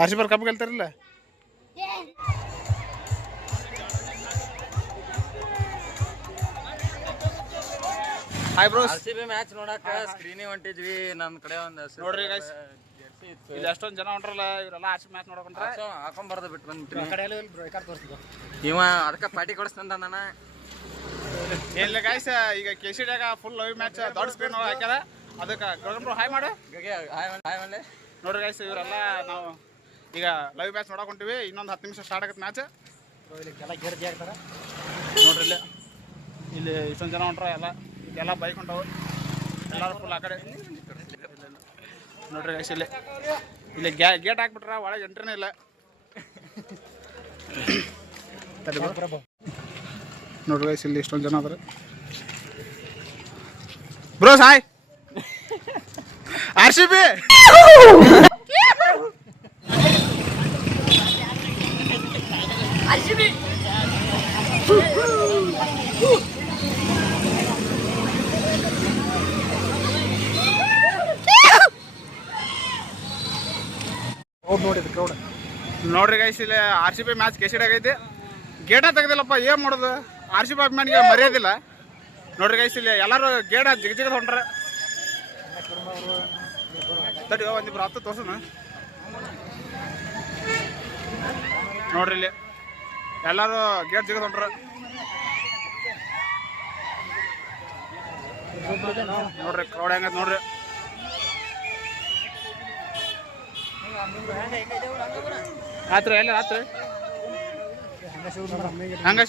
R C B cup ಗೆಲ್ತಾರಿಲ್ಲ. Hi bros. RCB match ನೋಡಕ ಸ್ಕ್ರೀನಿಗೆ ಹೊಂಟಿದ್ವಿ. ನಮ್ಮ ಕಡೆ ಒಂದು ನೋಡ್ರಿ ಗೈಸ್, ಇಲ್ಲಿ ಎಷ್ಟೊಂದು ಜನ ಹೊಂಟ್ರಲ್ಲ, ಇವರೆಲ್ಲ ಆರ್ ಸಿ ಬಿ ಮ್ಯಾಚ್ ನೋಡಕೊಂಡ್ರೆ ಹಾಕೊಂಬರ್ದು ಬಿಟ್ಟು ಬಂದ್ಬಿಟ್ಟು ಇವ ಅದಕ್ಕೆ ಪಾರ್ಟಿ ಕೊಡಿಸ್ತಂತ ನಾನು. ಏನಿಲ್ಲ ಗೈಸ್, ಈಗ KCDಯಾಗ ಫುಲ್ ಲೈವ್ ಮ್ಯಾಚ್ ದೊಡ್ಡ ಸ್ಕ್ರೀನ್ ಹಾಕ್ಯಾರ. ಅದಕ್ಕೆ ಗೌರವ್ ಹಾಯ್ ಮಾಡು. ನೋಡ್ರಿ ಗೈಸ್, ಇವರೆಲ್ಲ ನಾವು ಈಗ ಲೈವ್ ಮ್ಯಾಚ್ ನೋಡಕೊಂತೀವಿ. ಇನ್ನೊಂದು 10 ನಿಮಿಷ ಸ್ಟಾರ್ಟ್ ಆಗತ್ತೆ ಮ್ಯಾಚ್. ನೋಡ್ರಿ ಇಲ್ಲಿ ಇಷ್ಟೊಂದು ಜನ ಹೊಂಟ್ರ, ಎಲ್ಲ ಬೈಕ್ ಹೊಂಟವು, ಎಲ್ಲರೂ ಫುಲ್ ಆ ಕಡೆ. ನೋಡ್ರಿ ಗೈಸ್, ಇಲ್ಲಿ ಗೇಟ್ ಹಾಕ್ಬಿಟ್ರ, ಒಳಗೆ ಎಂಟ್ರಿನೇ ಇಲ್ಲ. ನೋಡ್ರಿ ಗೈಸ್, ಇಲ್ಲಿ ಇಷ್ಟೊಂದು ಜನ ಅದಾರೆ. Bros hi. R C B ನೋಡ್ರಿ ಗೈಸ್, ಇಲ್ಲಿ R C B match KCD ಆಗೈತಿ. ಗೇಟ ತೆಗ್ದಿಲ್ಲಪ್ಪ, ಏನ್ ಮಾಡೋದು? ಆರ್ ಸಿ ಬಿ ಅಭಿಮಾನಿಗೆ ಮರ್ಯಾದಿಲ್ಲ. ನೋಡ್ರಿ ಗೈಸ್, ಇಲ್ಲಿ ಎಲ್ಲರೂ ಗೇಟ ಜಿಗಜಿಗ ಹೊಂಟ್ರ. ತಡಿ ಒಂದಿಬ್ರು ಹತ್ತು ತೋರ್ಸೋಣ. ನೋಡ್ರಿ ಇಲ್ಲಿ ಎಲ್ಲರೂ ಗೇಟ್ ಜಿಗದ್ ಹೊಂಟ್ರ. ನೋಡ್ರಿ ಕ್ರೌಡ್ ಹೆಂಗತ್ ನೋಡ್ರಿ. ರಾತ್ರಿ ಎಲ್ಲ ರಾತ್ರಿ ಹಂಗ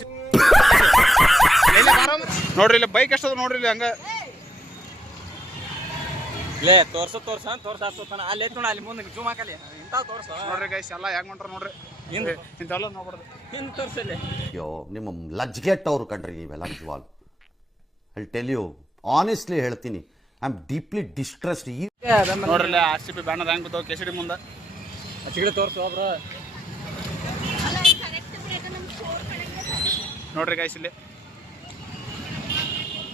ನೋಡ್ರಿ, ಇಲ್ಲಿ ಬೈಕ್ ಎಷ್ಟದ ನೋಡ್ರಿ, ಇಲ್ಲಿ ಹಂಗ ಲೇ ತೋರ್ಸ ಅಲ್ಲಿ ನೋಡ, ಅಲ್ಲಿ ಮುಂದೆ ಜೂಮ್ ಹಾಕಲಿ ಇಂಥ ತೋರ್ಸ. ನೋಡ್ರಿ ಗೈಸ್, ಎಲ್ಲ ಹೆಂಗ್ ಹೊಂಟ್ರ ನೋಡ್ರಿ. ಇಂಥವೆಲ್ಲ ನೋಡ್ಬಾರ್ದು. ಹಿಂದ್ ತೋರ್ಸಲ್ಲಿ. ಅಯ್ಯೋ, ನಿಮ್ಮ ಲಜ್ಗೆಟ್ಟವ್ರು ಕಣ್ರಿ ನೀವೆಲ್ಲ ನಿಜವಾಗ್ಲು. ಐ ಟೆಲ್ ಯು ಆನೆಸ್ಟ್ಲಿ ಹೇಳ್ತೀನಿ, ಐ ಆಮ್ ಡೀಪ್ಲಿ ಡಿಸ್ಟ್ರೆಸ್ಡ್. ನೋಡ್ರಿ ಆರ್ ಸಿ ಬಿ ಬ್ಯಾನರ್ ಹೆಂಗ್ ಬಿದ್ದಾವ KCD ಮುಂದೆ. ಚಿಗಡೆ ತೋರ್ಸು ಬ್ರೋ. ನೋಡ್ರಿ ಗೈಸ್, ಇಲ್ಲಿ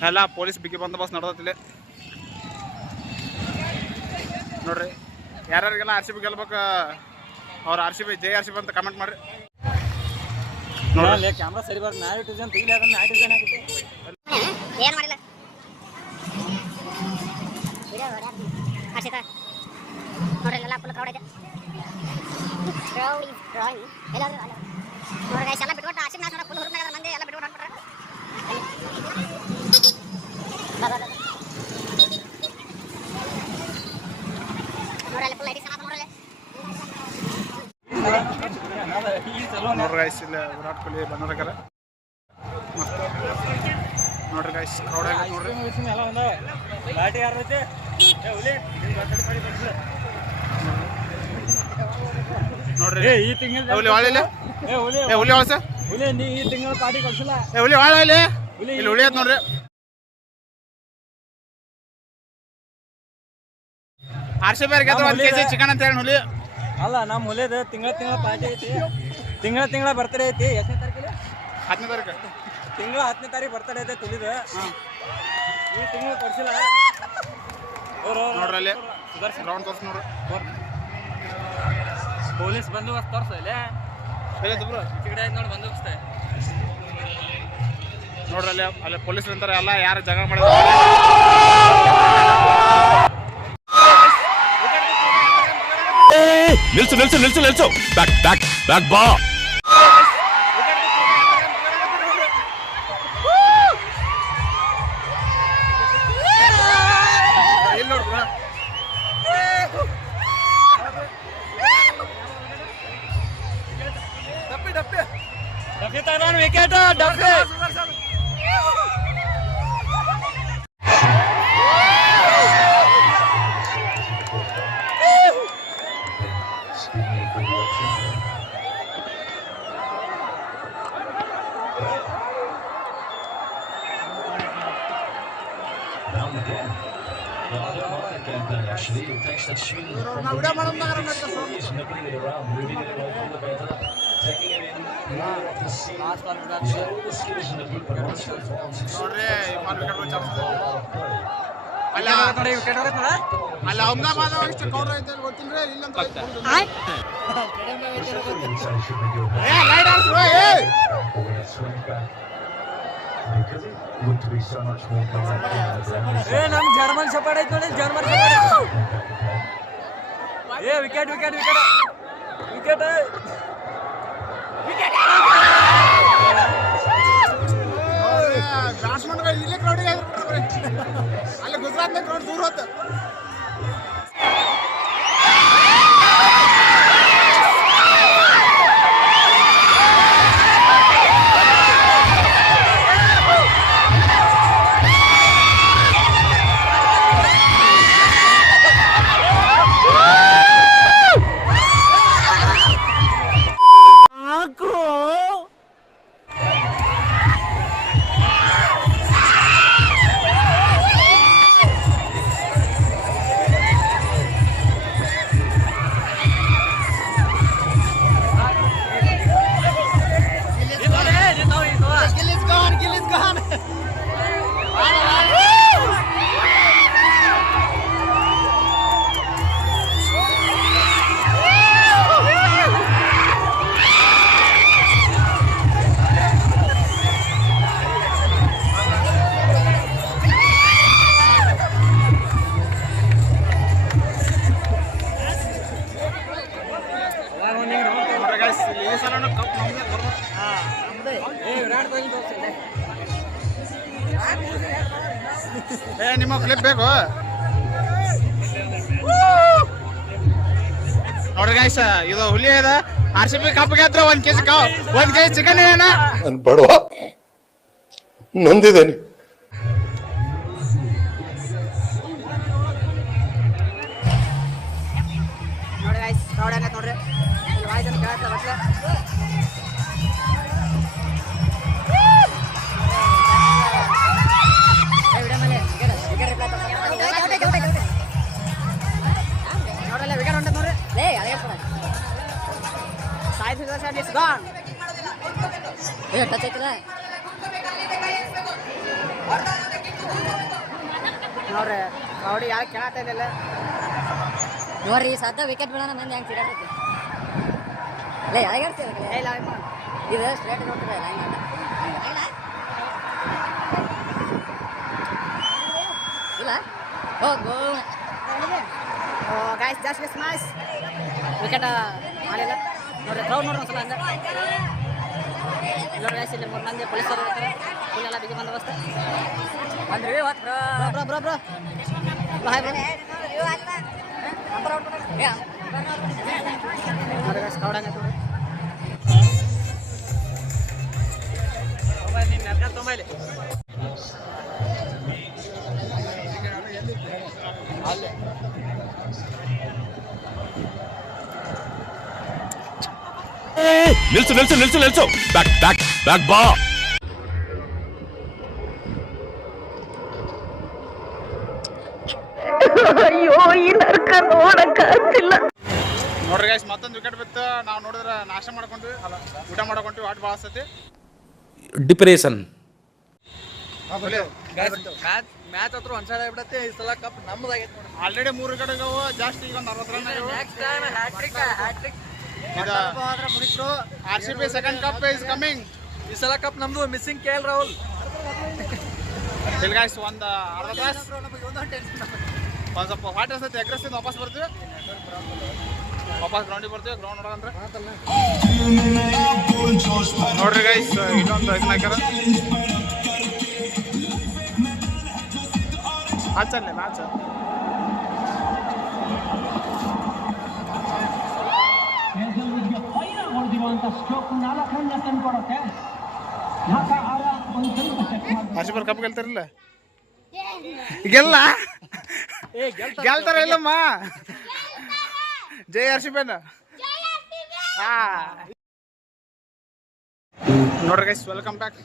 ಎಲ್ಲ ಪೊಲೀಸ್ ಬಿಗಿ ಬಂದೋಬಸ್ತ್ ನಡೆದತ್ತಿಲ್ಲಿ. ನೋಡ್ರಿ, ಯಾರ್ಯಾರಿಗೆಲ್ಲ ಆರ್ ಸಿ ಬಿ ಗೆಲ್ಬೇಕು ಅವ್ರು ಆರ್ ಸಿ ಬಿ ಜೈ ಆರ್ ಸಿ ಬಿ ಅಂತ ಕಮೆಂಟ್ ಮಾಡ್ರಿ. ನೋಡಲ್ಲ ಕ್ಯಾಮ್ರಾ ಸರಿ ಬರ್ತ ನಾವ್ ಡಿಸೈನ್ ತೆಗಿಲಿ, ಅದನ್ನ ನಾವ್ ಡಿಸೈನ್ ಹಾಕುತ್ತೆ. ಏನ್ ಮಾಡಿಲ್ಲ ನೋಡ್ರಿ, ಎಲ್ಲ ಫುಲ್ ಕ್ರೌಡ್ ಇದೆ. ನೋಡ್ರಿ ಗೈಸ್, ಎಲ್ಲ ಬಿಟ್ಬಿಟ್ಟು ಆರ್ ಸಿ ಬಿ ಮ್ಯಾಚ್ ನೋಡಕ್ ಫುಲ್ ಹುರುಪ್ ಮಂದಿ ಎಲ್ಲ ಬಿಟ್ಬಿಟ್ಟು ಹೊಂಟ್ಬಿಟ್ರ. ನೋಡ್ರಿ ಫುಲ್ ಲೈಟಿಂಗ್ ಚೆನ್ನಾಗಿ ನೋಡ್ರಿ ಗೈಸ್, ಇಲ್ಲಿ ವಿರಾಟ್ ಕೊಹ್ಲಿ ಬಂದಿರ್ತಾರ. ನೋಡ್ರಿ ಗೈಸ್, ಕ್ರೌಡ್ ಆಗೈತೆ ನೋಡ್ರಿ. ನೋಡ್ರಿ ಈ ತಿಂಗಳ ಹುಲಿ ಒಳ್ಳೆ ಹುಲಿ ಒಳಸ ನೀ ಈ ತಿಂಗಳ ಪಾರ್ಟಿ ಕೊಡ್ಸಿಲ್ಲ. ಹುಲಿ ಒಳ್ಳೆ ಇಲ್ಲಿ ಹುಲಿ ಐತ್ ನೋಡ್ರಿ. ಆರ್ ಸಿ ಬಿ ಗೆದ್ದು 1 kg ಚಿಕನ್ ಅಂತ ಹೇಳಿ ಹುಲಿ ಅಲ್ಲ. ನಮ್ಮ ಹುಲಿದ ತಿಂಗಳ ಪಾರ್ಟಿ ಐತಿ, ತಿಂಗಳ ಬರ್ತಡೇ ಐತಿ. ಎಷ್ಟನೇ ತಾರೀಕಿಗೆ? 10ನೇ ತಾರೀಕು. ತಿಂಗಳ 10ನೇ ತಾರೀಕು ಬರ್ತಡೇ ಐತೆ ತುಲಿದ. ಈ ತಿಂಗಳು ಕೊಡ್ಸಿಲ್ಲ. ನೋಡ್ರಿ ಅಲ್ಲಿ ಗ್ರೌಂಡ್ ತೋರ್ಸ್ ನೋಡ್ರಿ. ಪೊಲೀಸ್ ಬಂದೋಬಸ್ತ್ ತೋರ್ಸ ಇಲ್ಲಿ ಚಿಗಡೆ ನೋಡಿ ಬಂದೋಬಸ್ತ ನೋಡ್ರಿ. ಅಲ್ಲಿ ಪೊಲೀಸ್ ಅಂತಾರೆ, ಎಲ್ಲ ಯಾರು ಜಗಳ ಮಾಡಿದ್ರು ನಿಲ್ಸು ಬ್ಯಾಕ್ ಬಾ. ವಿಕೆಟ್ ಡಬ್ಬಿ. actually. It takes that swing from the is nipping it around, moving it around on the better, taking it in, moving off the seam. He's got all the skills in the group, but once and for all, ಅಲ್ಲ ನೋಡಿ wicket ಹೋಗತ್ತಲ್ಲ ಅಲ್ಲ ಅಹಮದಾಬಾದ್ ಇಷ್ಟು counter ಐತೆ ಗೊತ್ತಿಲ್ಲ ಇಲ್ಲಂತ Sensation with your ಏ light ಆಡ್ಸ್ರು ಏ or when it swings back. Because it looked to be so much more direct than the left. ಏ ನಮ್ ಜರ್ಮನ್ ಶೆಪರ್ಡ್ ಐತ್ ನೋಡಿ ಜರ್ಮನ್ ಶೆಪರ್ಡ್ ಏ ವಿಕೆಟ್ ವಿಕೆಟ್ ವಿಕೆಟ್ ವಿಕೆಟ್ ಬ್ಯಾಟ್ಸ್ಮನ್ಗಳು ಇಲ್ಲೇ ಕ್ರೌಡಿಗೆ ಅಲ್ಲಿ ಗುಜರಾತ್ನ ಕ್ರೌಡ್ ದೂರ ಹೋತ ಈ ಸಲ ಕಪ್ ನಮ್ಗೆ ಬರ್ಬೋದು. ಏ ವಿರಾಟ್ ಕೊಹ್ಲಿ ಏ ನಿಮ್ಮ ಕ್ಲಿಪ್ ಬೇಕು ನೋಡ್ರಿ ಗೈಸ್ ಇದು ಹುಲಿ ಇದೆ RCB ಕಪ್ ಗೆದ್ರೆ 1 kg ಚಿಕನ್ ಏನ ನಾನು ಬಡವ ನೊಂದಿದ್ದೇನೆ. ನೋಡಿ ಗೈಸ್ ಕ್ರೌಡ್ ಆಗತ್ತೆ ನೋಡ್ರಿ ಇಲ್ಲಿ ವಾಯ್ಸ್ ಅನ್ನು ಕೇಳತ್ತೆ ಬಟ್ಲೆ ನೋಡ್ರಲ್ಲ ವಿಕೆಟ್ ಹೊಂಟದ ನೋಡ್ರಿ ಲೇ ಅದೇ ಸಾಯ್ತು ಸರ್ ಇಟ್ಸ್ ಗಾನ್ ಏ ಟಚ್ ಐತಲ್ಲ ನೋಡ್ರಿ ಕ್ರೌಡ್ ಯಾರು ಕೇಳತ್ತ ಇಲ್ಲ ನೋಡ್ರಿ ಸದ್ದ ವಿಕೆಟ್ ಬೀಳೋಣ ಮಂದಿ ಹೆಂಗೆ ಸಿಡಾಕೈತಿ ಲೇ ಯಾರ್ತೀರ ಇಲ್ಲ ಇದು ಸ್ಟ್ರೇಟ್ ನೋಡ್ತಾರೆ ಲೈನ್ ಇಲ್ಲ ಹೋಗು ಗಾಯ್ಸ್ ಜಾಸ್ತಿ ಸ್ಮ್ಯಾಶ್ ವಿಕೆಟ್ ಮಾಡಿಲ್ಲ ನೋಡ್ರಿ ಕ್ರೌಡ್ ನೋಡ್ರಿ ಒಂದ್ಸಲ ಹಂಗೆ ನೋಡಿ ಗಾಯ್ಸ್ ಇಲ್ಲಿ 3 ಮಂದಿ ಪೊಲೀಸರು ಇರ್ತಾರೆ ಫುಲ್ ಎಲ್ಲ ಬಿಗಿ ಬಂದೋಬಸ್ತ್ ಅಂದ್ರೆ bro bro bro hi bro ನೋಡಿ ಗಾಯ್ಸ್ ಕ್ರೌಡ್ ಹಂಗೆ ನೋಡ್ರಿ ನೀನು ನೆಟ್ಕ ತೊಂಬೈಲಿ ನಿಲ್ಸು ನಿಲ್ಸು ನಿಲ್ಸು ನಿಲ್ಸು ಬ್ಯಾಕ್ ಬ್ಯಾಕ್ ಬ್ಯಾಕ್ ಬಾ ನೋಡ್ರಿ ಗೈಸ್ ಮತ್ತೊಂದು ವಿಕೆಟ್ ಬಿತ್ತು ನಾವು ನೋಡಿದ್ರೆ ನಾಶ ಮಾಡ್ಕೊಂಡ್ವಿ ಅಲ್ಲ ಊಟ ಮಾಡ್ಕೊಂಡ್ವಿ ಆಟ ಭಾಳ ಆಸ್ತೈತಿ ಡಿಪ್ರೆಷನ್ ಮ್ಯಾಚ್ ಹತ್ರ ಒಂದ್ ಸೈಡ್ ಆಗ್ಬಿಡತ್ತೆ ಈ ಸಲ ಕಪ್ ನಮ್ಮದಾಗೈತೆ ನೋಡಿ ಆಲ್ರೆಡಿ 3 ವಿಕೆಟ್ ಆಗ್ಯಾವ ಜಾಸ್ತಿ ಈಗ ಒಂದು 60 ರನ್ ಆಗ್ಯಾವ ನೆಕ್ಸ್ಟ್ ಟೈಮ್ ಹ್ಯಾಟ್ರಿಕ್ ಇದು ಮುಗಿಸ್ರು RCB second cup is coming ಈ ಸಲ ಕಪ್ ನಮ್ದು ಮಿಸ್ಸಿಂಗ್ KL ರಾಹುಲ್ ಇಲ್ಲಿ ಗೈಸ್ ಒಂದು ಅರ್ಧ ತಾಸು ಒಂದು ಸ್ವಲ್ಪ ವಾಟರ್ ಸತಿ ಎಗ್ರೆಸ್ಸಿಂದ ವಾಪಸ್ ಬರ್ತೀವಿ ವಾಪಸ್ ಗ್ರೌಂಡಿಗೆ ಬರ್ತೀವಿ ಗ್ರೌಂಡ್ ನೋಡೋದಂದ್ರೆ ನೋಡ್ರಿ ಗೈಸ್ ಇನ್ನೊಂದು ಇದನ್ನ ಹಾಕ್ಯಾರ ಆಚಲ್ಲೇ ಮ್ಯಾಚ್ RCB ಕಪ್ ಗೆಲ್ತಾರಿಲ್ಲ ಗೆಲ್ಲ ಗೆಲ್ತಾರ ಇಲ್ಲಮ್ಮ ಜೈ RCB ನೋಡ್ರಿ ಗೈಸ್ ವೆಲ್ಕಮ್ ಬ್ಯಾಕ್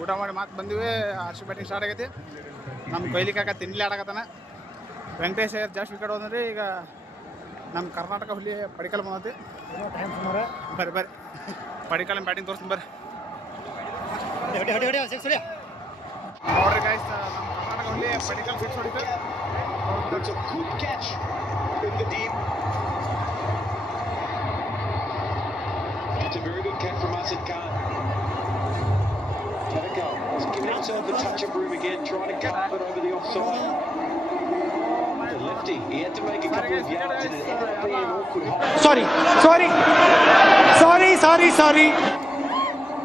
ಊಟ ಮಾಡಿ ಮಾತು ಬಂದಿವಿ RCB ಬ್ಯಾಟಿಂಗ್ ಸ್ಟಾರ್ಟ್ ಆಗೈತಿ ನಮ್ಮ ಕೊಹ್ಲಿ ಕಾಕ ತಿಂಡ್ಲಿ ಆಡಕತ್ತಾನ ವೆಂಕಟೇಶ್ ಅಯ್ಯರ್ ಜಾಸ್ತಿ ವಿಕೆಟ್ ಹೋದ್ರಿ ಈಗ ನಮ್ಮ ಕರ್ನಾಟಕ ಹುಲಿ ಪಡಿಕಲ್ ಬಂದತಿ ಬರ್ರಿ ಬರ್ರಿ ಪಡಿಕಲ್ ಬ್ಯಾಟಿಂಗ್ ತೋರಿಸ್ತೀನಿ ಬರ್ರಿ ನೋಡ್ರಿ ಗೈಸ್ ನಮ್ಮ Karnataka only medical fix ಹೊಡಿತು. It's a good catch in the deep. It's a very good catch from Asid Khan. Tadeko has given himself a touch of room again, trying to carve it over the offside. The lefty, he had to make a couple of yards and it ended up being an awkward hole. Sorry.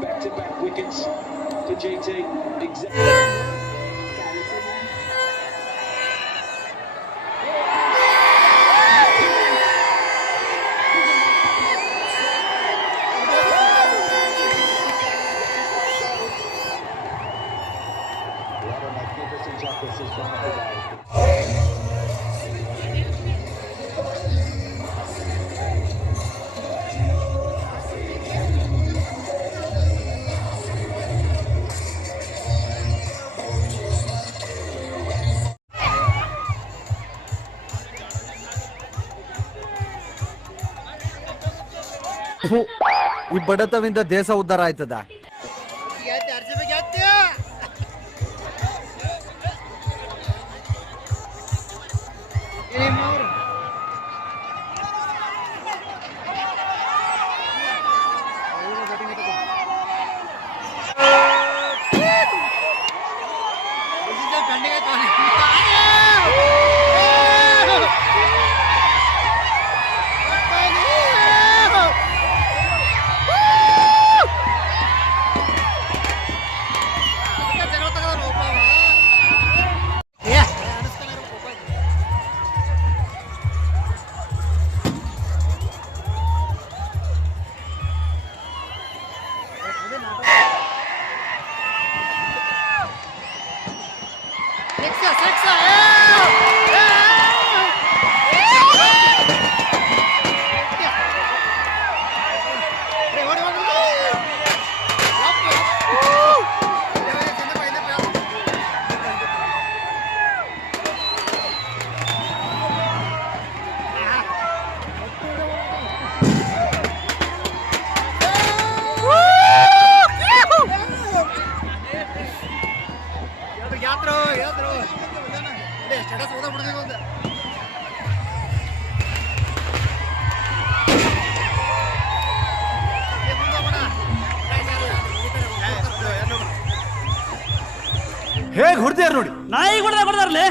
Back-to-back wickets to GT. Exactly. What a magnificent shot this is from today. ಈ ಬಡತವಿಂದ ದೇಶ ಉದ್ಧಾರ ಆಯ್ತದ. ಹೇಗೆ ಹೊಡ್ದಾರ ನೋಡಿ, ನಾಯಿ ಹೊಡ್ದಾರ್ಲೆ.